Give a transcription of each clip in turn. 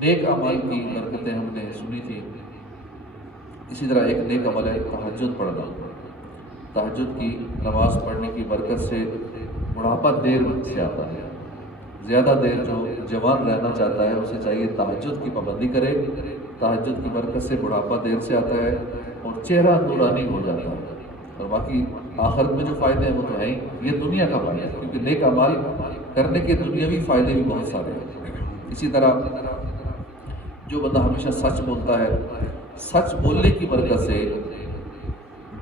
نیک اعمال کی برکتیں ہم نے سنی تھی. اسی طرح ایک نیک عمل ہے تہجد پڑھنا. تہجد کی نماز پڑھنے کی برکت سے بڑھاپا دیر سے آتا ہے. زیادہ دیر جو جوان رہنا چاہتا ہے اسے چاہیے تہجد کی پابندی کرے. تہجد کی برکت سے بڑھاپا دیر سے آتا ہے اور چہرہ نورانی ہو جاتا ہے. اور باقی آخرت میں جو فائدے ہیں وہ تو ہیں ہی، یہ دنیا کا فائدہ ہے کیونکہ نیک اعمال کرنے کے دنیاوی فائدے بھی بہت سارے ہیں. اسی طرح جو بندہ ہمیشہ سچ بولتا ہے، سچ بولنے کی برکت سے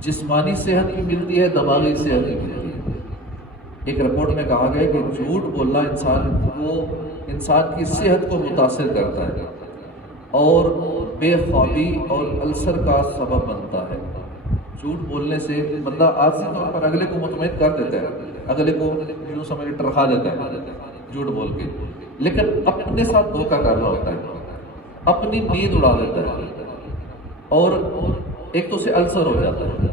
جسمانی صحت بھی ملتی ہے، دماغی صحت بھی ملتی ہے. ایک رپورٹ میں کہا گیا کہ جھوٹ بولنا انسان کی صحت کو متاثر کرتا ہے اور بے خوابی اور السر کا سبب بنتا ہے. جھوٹ بولنے سے بندہ عارضی طور پر اگلے کو مطمئن کر دیتا ہے، اگلے کو یوں سمجھ ٹرخا دیتا ہے جھوٹ بول کے، لیکن اپنے ساتھ دھوکہ کر رہا ہوتا ہے، اپنی نیند اڑا دیتا ہے اور ایک تو اسے السر ہو جاتا ہے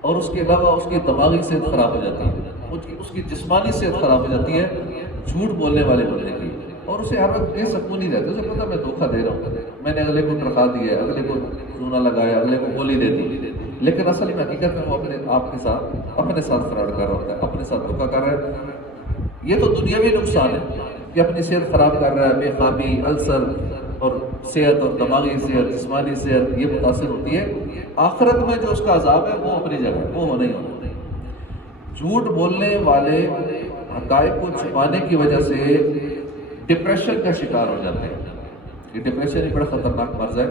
اور اس کے علاوہ اس کی دماغی صحت خراب ہو جاتی ہے، اس کی جسمانی صحت خراب ہو جاتی ہے جھوٹ بولنے والے بندے کی. اور اسے ہر وقت بے سکون نہیں رہتا، اسے پتا میں دھوکہ دے رہا ہوں، میں نے اگلے کو ٹرخا دیا ہے، اگلے کو چونا لگایا، اگلے کو گولی دے دی، لیکن اصل میں حقیقت میں وہ اپنے آپ کے ساتھ اپنے ساتھ فراڈ کر رہا ہوتا ہے، اپنے ساتھ دھوکہ کر رہا ہے. یہ تو دنیاوی نقصان ہے کہ اپنی صحت خراب کر رہا ہے، بے خوابی، السر اور صحت اور دماغی صحت، جسمانی صحت یہ متاثر ہوتی ہے. آخرت میں جو اس کا عذاب ہے وہ اپنی جگہ ہے، وہ نہیں ہوتا. جھوٹ بولنے والے حقائق کو چھپانے کی وجہ سے ڈپریشن کا شکار ہو جاتے ہیں. یہ ڈپریشن ایک بڑا خطرناک مرض ہے.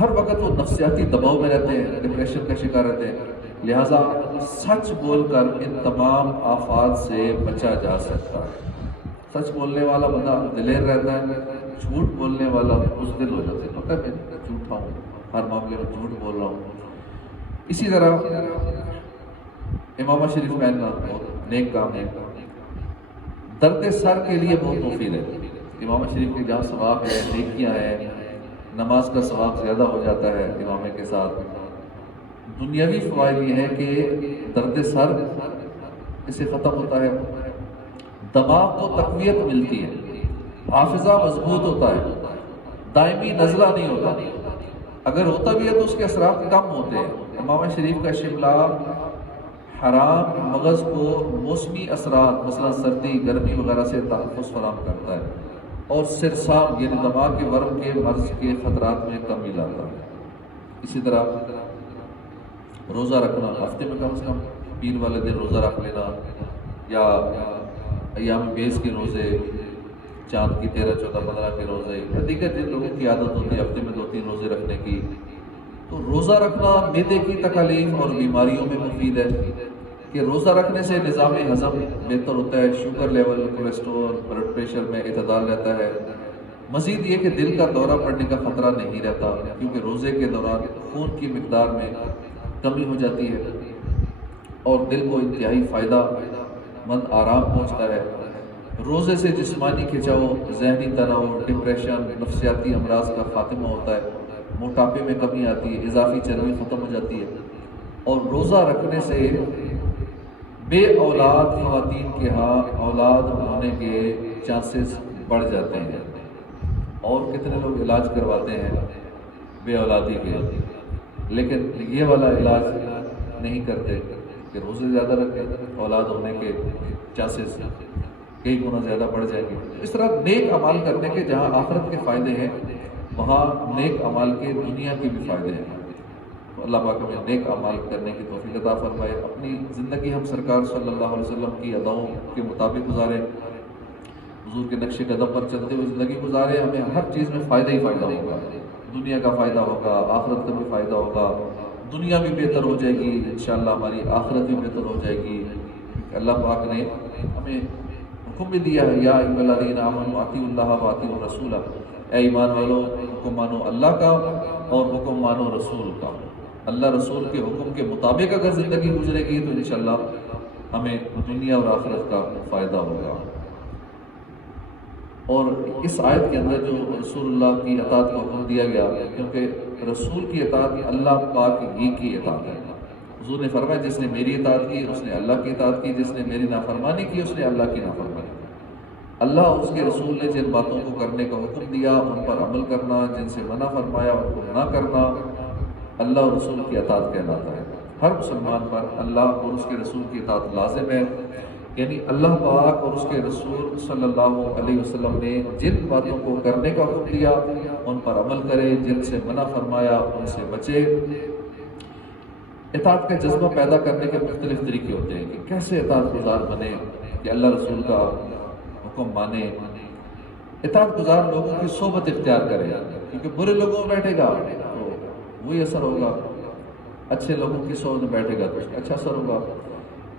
ہر وقت وہ نفسیاتی دباؤ میں رہتے ہیں، ڈپریشن کا شکار رہتے ہیں. لہٰذا سچ بول کر ان تمام آفات سے بچا جا سکتا ہے. سچ بولنے والا بندہ دلیر رہتا ہے، جھوٹ بولنے والا بزدل ہو جاتا ہے، پتہ ہے میں جھوٹا ہوں، ہر معاملے میں جھوٹ بول رہا ہوں. اسی طرح امامہ شریف پہننا بہت نیک کام ہے، درد سر کے لیے بہت مفید ہے. امامہ شریف کے جہاں ثواب ہے، نیکیاں ہیں، نماز کا ثواب زیادہ ہو جاتا ہے امامے کے ساتھ. دنیاوی فوائد یہ ہے کہ درد سر اس سے ختم ہوتا ہے، دماغ کو تقویت ملتی ہے، حافظہ مضبوط ہوتا ہے، دائمی نزلہ نہیں ہوتا، اگر ہوتا بھی ہے تو اس کے اثرات کم ہوتے ہیں. امامہ شریف کا شملہ حرام مغز کو موسمی اثرات مثلا سردی گرمی وغیرہ سے تحفظ فراہم کرتا ہے اور سرسام یعنی دماغ کے ورم کے مرض کے خطرات میں کمی لاتا ہے. اسی طرح روزہ رکھنا، ہفتے میں کم سے کم پیر والے دن روزہ رکھ لینا، یا ایام بیس کے روزے، چاند کی 13، 14، 15 کے روزے، دیگر جن لوگوں کی عادت ہوتی ہے ہفتے میں 2-3 روزے رکھنے کی. تو روزہ رکھنا معدے کی تکالیف اور بیماریوں میں مفید ہے کہ روزہ رکھنے سے نظام ہضم بہتر ہوتا ہے، sugar level, cholesterol, blood pressure میں اعتدال رہتا ہے. مزید یہ کہ دل کا دورہ پڑنے کا خطرہ نہیں رہتا کیونکہ روزے کے دوران خون کی مقدار میں کمی ہو جاتی ہے اور دل کو انتہائی فائدہ مند آرام پہنچتا ہے. روزے سے جسمانی کھنچاؤ، ذہنی تناؤ، ڈپریشن، نفسیاتی امراض کا خاتمہ ہوتا ہے، موٹاپے میں کمی آتی ہے، اضافی چربی ختم ہو جاتی ہے. اور روزہ رکھنے سے بے اولاد خواتین کے ہاں اولاد ہونے کے چانسز بڑھ جاتے ہیں. اور کتنے لوگ علاج کرواتے ہیں بے اولادی کے، لیکن یہ والا علاج نہیں کرتے کہ روزے زیادہ رکھیں، اولاد ہونے کے چانسز کئی گنا زیادہ بڑھ جائیں گے. اس طرح نیک اعمال کرنے کے جہاں آخرت کے فائدے ہیں وہاں نیک اعمال کے دنیا کے بھی فائدے ہیں. تو اللہ پاک ہمیں نیک اعمال کرنے کی توفیق عطا فرمائے. اپنی زندگی ہم سرکار صلی اللہ علیہ وسلم کی اداؤں کے مطابق گزاریں، حضور کے نقش قدم پر چلتے ہوئے زندگی گزاریں. ہمیں ہر چیز میں فائدہ ہی فائدہ ہوگا، دنیا کا فائدہ ہوگا، آخرت کا بھی فائدہ ہوگا. دنیا بھی بہتر ہو جائے گی انشاءاللہ، ہماری آخرت بھی بہتر ہو جائے گی. اللہ پاک نے ہمیں حکم بھی دیا ہے، یا ایھا الذین آمنوا اطیعوا اللہ واطیعوا الرسول، اے ایمان والو حکم مانو اللہ کا اور حکم مانو رسول کا. اللہ رسول کے حکم کے مطابق اگر زندگی گزرے گی تو انشاءاللہ ہمیں دنیا اور آخرت کا فائدہ ہوگا. اور اس آیت کے اندر جو رسول اللہ کی اطاعت کا حکم دیا گیا، کیونکہ رسول کی اطاعت اللہ پاک ہی کی اطاعت ہے. حضور نے فرمایا جس نے میری اطاعت کی اس نے اللہ کی اطاعت کی، جس نے میری نافرمانی کی اس نے اللہ کی نافرمانی کی. اللہ اور اس کے رسول نے جن باتوں کو کرنے کا حکم دیا ان پر عمل کرنا، جن سے منع فرمایا ان کو نہ کرنا اللہ اور رسول کی اطاعت کہلاتا ہے۔ ہر مسلمان پر اللہ اور اس کے رسول کی اطاعت لازم ہے، یعنی اللہ پاک اور اس کے رسول صلی اللہ علیہ وسلم نے جن باتوں کو کرنے کا حکم دیا ان پر عمل کرے، جن سے منع فرمایا ان سے بچے۔ اطاعت کا جذبہ پیدا کرنے کے مختلف طریقے ہوتے ہیں کہ کیسے اطاعت گزار بنے، کہ اللہ رسول کا حکم مانے۔ اطاعت گزار لوگوں کی صحبت اختیار کرے، کیونکہ برے لوگوں میں بیٹھے گا تو وہی اثر ہوگا، اچھے لوگوں کی صحبت میں بیٹھے گا تو اس کا اچھا اثر ہوگا۔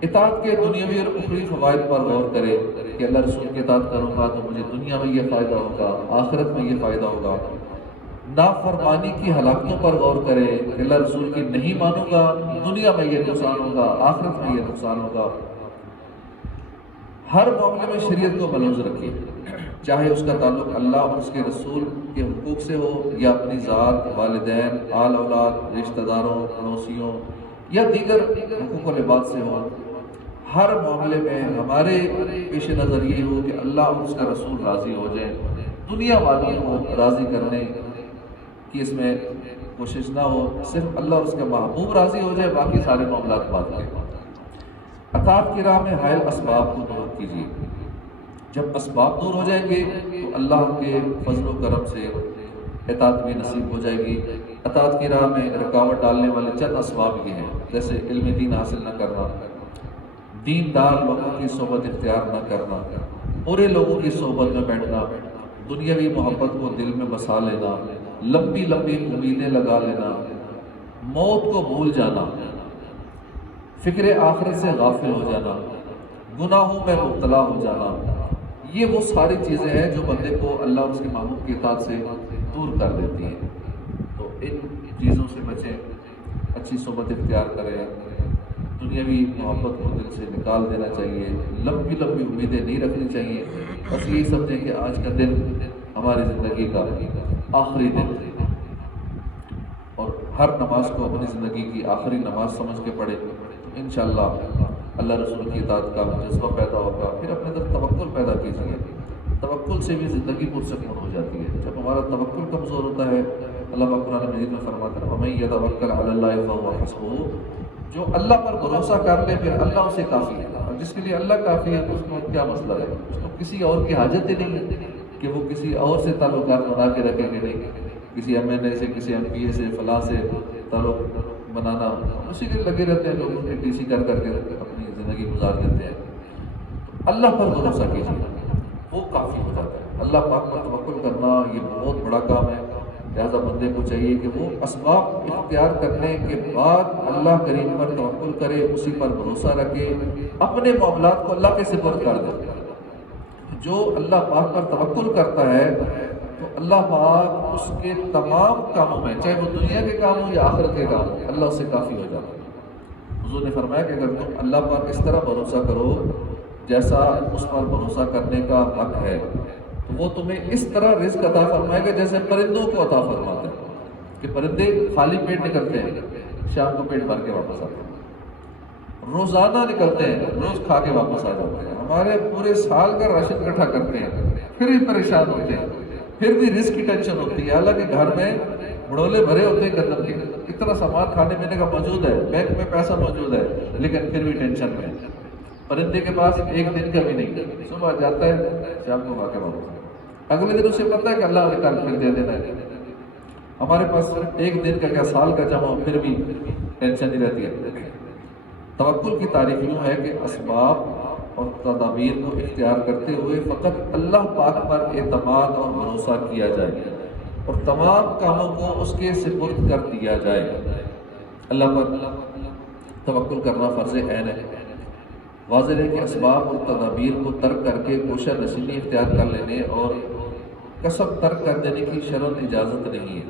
اطاعت کے دنیاوی اور اخروی فوائد پر غور کرے کہ اللہ رسول کی اطاعت کروں گا تو مجھے دنیا میں یہ فائدہ ہوگا، آخرت میں یہ فائدہ ہوگا۔ نافرمانی کی ہلاکتوں پر غور کرے کہ اللہ رسول کی نہیں مانوں گا، دنیا میں یہ نقصان ہوگا، آخرت میں یہ نقصان ہوگا۔ ہر معاملے میں شریعت کو ملحوظ رکھیے، چاہے اس کا تعلق اللہ اور اس کے رسول کے حقوق سے ہو یا اپنی ذات، والدین، آل اولاد، رشتہ داروں، پڑوسیوں یا دیگر حقوق و لباس سے ہو۔ ہر معاملے میں ہمارے پیش نظر یہ ہو کہ اللہ اور اس کا رسول راضی ہو جائیں، دنیا والوں کو راضی کرنے کی اس میں کوشش نہ ہو، صرف اللہ اور اس کا محبوب راضی ہو جائے، باقی سارے معاملات بعد کے۔ اطاعت کی راہ میں حائل اسباب کو دور کیجیے، جب اسباب دور ہو جائیں گے تو اللہ کے فضل و کرم سے اطاعت بھی نصیب ہو جائے گی۔ اطاعت کی راہ میں رکاوٹ ڈالنے والے چند اسباب یہ ہیں، جیسے علم دین حاصل نہ کرنا، دیندار لوگوں کی صحبت اختیار نہ کرنا، برے لوگوں کی صحبت میں بیٹھنا، دنیاوی محبت کو دل میں بسا لینا، لمبی لمبی امیدیں لگا لینا، موت کو بھول جانا، فکر آخرت سے غافل ہو جانا، گناہوں میں مبتلا ہو جانا، یہ وہ ساری چیزیں ہیں جو بندے کو اللہ اور اس کے محبوب کی اطاعت سے دور کر دیتی ہیں۔ تو ان چیزوں سے بچیں، اچھی صحبت اختیار کریں، دنیاوی محبت کو دل سے نکال دینا چاہیے، لمبی لمبی امیدیں نہیں رکھنی چاہیے، بس یہی سمجھیں کہ آج کا دن ہماری زندگی کا آخری دن ہے اور ہر نماز کو اپنی زندگی کی آخری نماز سمجھ کے پڑھے تو انشاءاللہ اللہ رسول کی اطاعت کا جذبہ پیدا ہوگا۔ پھر اپنے اندر توکل پیدا کیجیے، توکل سے بھی زندگی پرسکون ہو جاتی ہے۔ جب ہمارا توکل کمزور ہوتا ہے، اللہ پاک قرآن مجید میں فرماتا ہے وَمَن يَتَوَكَّلْ عَلَى اللَّهِ فَهُوَ حَسْبُهُ، جو اللہ پر بھروسہ کر لے پھر اللہ اسے کافی ہے، اور جس کے لیے اللہ کافی ہے اس کو کیا مسئلہ ہے، اس کو کسی اور کی حاجت ہی نہیں ہے کہ وہ کسی اور سے تعلقات بنا کے رکھیں گے، نہیں کسی ایم این اے سے، کسی ایم پی اے سے، فلاں سے تعلق بنانا، اسی کے لگے رہتے ہیں لوگ، ان کے ٹی سی کر کر کے اپنی زندگی گزار دیتے ہیں۔ تو اللہ پر بھروسہ کیجیے، وہ کافی ہو جاتا ہے۔ اللہ پاک پر توکل کرنا یہ بہت بڑا کام ہے، لہذا بندے کو چاہیے کہ وہ اسباب اختیار کرنے کے بعد اللہ کریم پر توکل کرے، اسی پر بھروسہ رکھے، اپنے معاملات کو اللہ کے سپرد کر دے۔ جو اللہ پاک پر توکل کرتا ہے تو اللہ پاک اس کے تمام کاموں میں، چاہے وہ دنیا کے کام ہوں یا آخرت کے کام ہوں، اللہ اس سے کافی ہو جاتا ہے۔ حضور نے فرمایا کہ اگر تم اللہ پر اس طرح بھروسہ کرو جیسا اس پر بھروسہ کرنے کا حق ہے تو وہ تمہیں اس طرح رزق عطا فرمائے گا جیسے پرندوں کو عطا فرماتے ہیں، کہ پرندے خالی پیٹ نکلتے ہیں، شام کو پیٹ بھر کے واپس آتے ہیں، روزانہ نکلتے ہیں، روز کھا کے واپس آ جاتے ہیں، ہمارے پورے سال کا راشن اکٹھا کرتے ہیں، پھر بھی پریشان ہوتے ہیں، پھر بھی رزق کی ٹینشن ہوتی ہے، حالانکہ گھر میں بڑولے بھرے ہوتے ہیں گندم کے، اتنا سامان کھانے پینے کا موجود ہے، بینک میں پیسہ موجود ہے، لیکن پھر بھی ٹینشن میں۔ پرندے کے پاس ایک دن کا بھی نہیں، صبح جاتا ہے شام کو کھا کے واپس، اگلے دن اسے پتہ ہے کہ اللہ نے کل پھر دے دینا ہے۔ ہمارے پاس ایک دن کا کیا سال کا جمع، پھر بھی ٹینشن ہی رہتی ہے۔ توکل کی تعریف یوں ہے کہ اسباب اور تدابیر کو اختیار کرتے ہوئے فقط اللہ پاک پر اعتماد اور بھروسہ کیا جائے اور تمام کاموں کو اس کے سپرد کر دیا جائے۔ اللہ پر توکل کرنا فرض عین ہے۔ واضح ہے کہ اسباب اور تدابیر کو ترک کر کے کوشش نشینی اختیار کر لینے اور کسب ترک کر دینے کی شرعاً اجازت نہیں ہے۔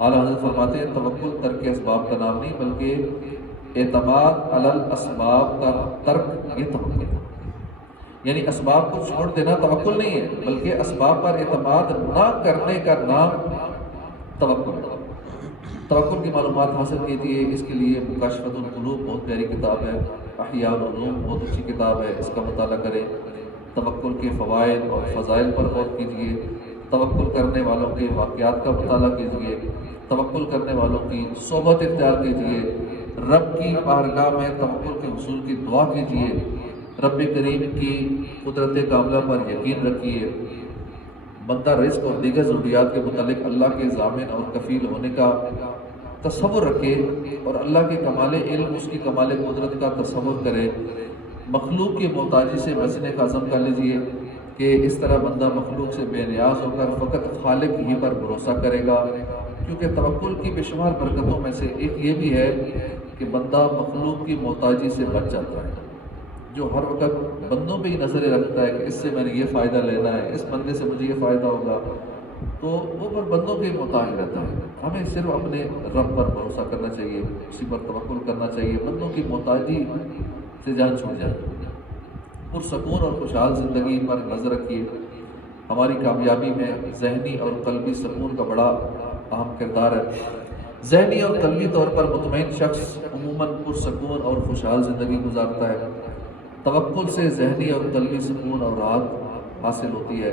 اعلیٰ حضرت فرماتے ہیں توکل ترک اسباب کا نام نہیں بلکہ اعتماد علی الاسباب کا ترک یہ توکل ہے، یعنی اسباب کو چھوڑ دینا توکل نہیں ہے بلکہ اسباب پر اعتماد نہ کرنے کا نام توکل ہے۔ توکل کی معلومات حاصل کیجیے، اس کے لیے مکاشفۃ القلوب بہت پیاری کتاب ہے، احیاء العلوم بہت اچھی کتاب ہے، اس کا مطالعہ کریں۔ توکل کے فوائد اور فضائل پر غور کیجیے، توکل کرنے والوں کے واقعات کا مطالعہ کیجیے، توکل کرنے والوں کی صحبت اختیار کیجیے، رب کی بارگاہ میں توکل کے حصول کی دعا کیجیے، رب کریم کی قدرت کاملہ پر یقین رکھیے، بندہ رزق اور دیگر ضروریات کے متعلق اللہ کے ضامن اور کفیل ہونے کا تصور رکھے اور اللہ کے کمال علم، اس کی کمال قدرت کا تصور کرے، مخلوق کی محتاجی سے بچنے کا عزم کر لیجئے کہ اس طرح بندہ مخلوق سے بے نیاز ہو کر فقط خالق ہی پر بھروسہ کرے گا، کیونکہ توکل کی بے شمار برکتوں میں سے ایک یہ بھی ہے کہ بندہ مخلوق کی محتاجی سے بچ جاتا ہے۔ جو ہر وقت بندوں پہ ہی نظریں رکھتا ہے کہ اس سے میں نے یہ فائدہ لینا ہے، اس بندے سے مجھے یہ فائدہ ہوگا، تو وہ پر بندوں کے محتاج رہتا ہے۔ ہمیں صرف اپنے رب پر بھروسہ کرنا چاہیے، اسی پر توکل کرنا چاہیے، بندوں کی محتاجی سے جان چھوٹ جائے، پرسکون اور خوشحال زندگی پر نظر رکھیے۔ ہماری کامیابی میں ذہنی اور قلبی سکون کا بڑا اہم کردار ہے۔ ذہنی اور قلبی طور پر مطمئن شخص عموماً پرسکون اور خوشحال زندگی گزارتا ہے۔ توکل سے ذہنی اور قلبی سکون اور راحت حاصل ہوتی ہے۔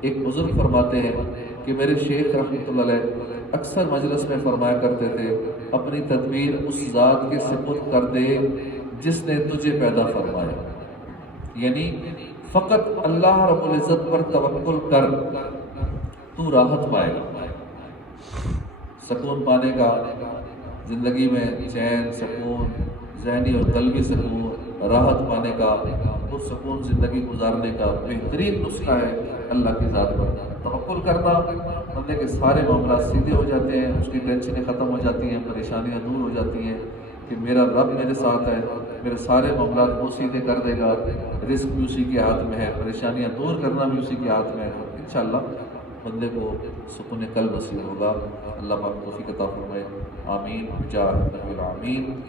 ایک بزرگ فرماتے ہیں کہ میرے شیخ رحمۃ اللہ علیہ اکثر مجلس میں فرمایا کرتے تھے، اپنی تدبیر اس ذات کے سپرد کر دے جس نے تجھے پیدا فرمایا، یعنی فقط اللہ رب العزت پر توکل کر، تو راحت پائے گا، سکون پانے کا، زندگی میں چین، سکون، ذہنی اور قلبی سکون، راحت پانے کا، پرسکون زندگی گزارنے کا بہترین نسخہ ہے اللہ کی ذات پر توکل کرنا۔ بندے کے سارے معاملات سیدھے ہو جاتے ہیں، اس کی ٹینشنیں ختم ہو جاتی ہیں، پریشانیاں دور ہو جاتی ہیں کہ میرا رب میرے ساتھ ہے، میرے سارے معاملات وہ سیدھے کر دے گا، رزق بھی اسی کے ہاتھ میں ہے، پریشانیاں دور کرنا بھی اسی کے ہاتھ میں ہے۔ انشاءاللہ بندے کو سکون قلب نصیب ہوگا۔ اللہ پاک توفیق عطا فرمائے، آمین بجاہ نبی العالمین۔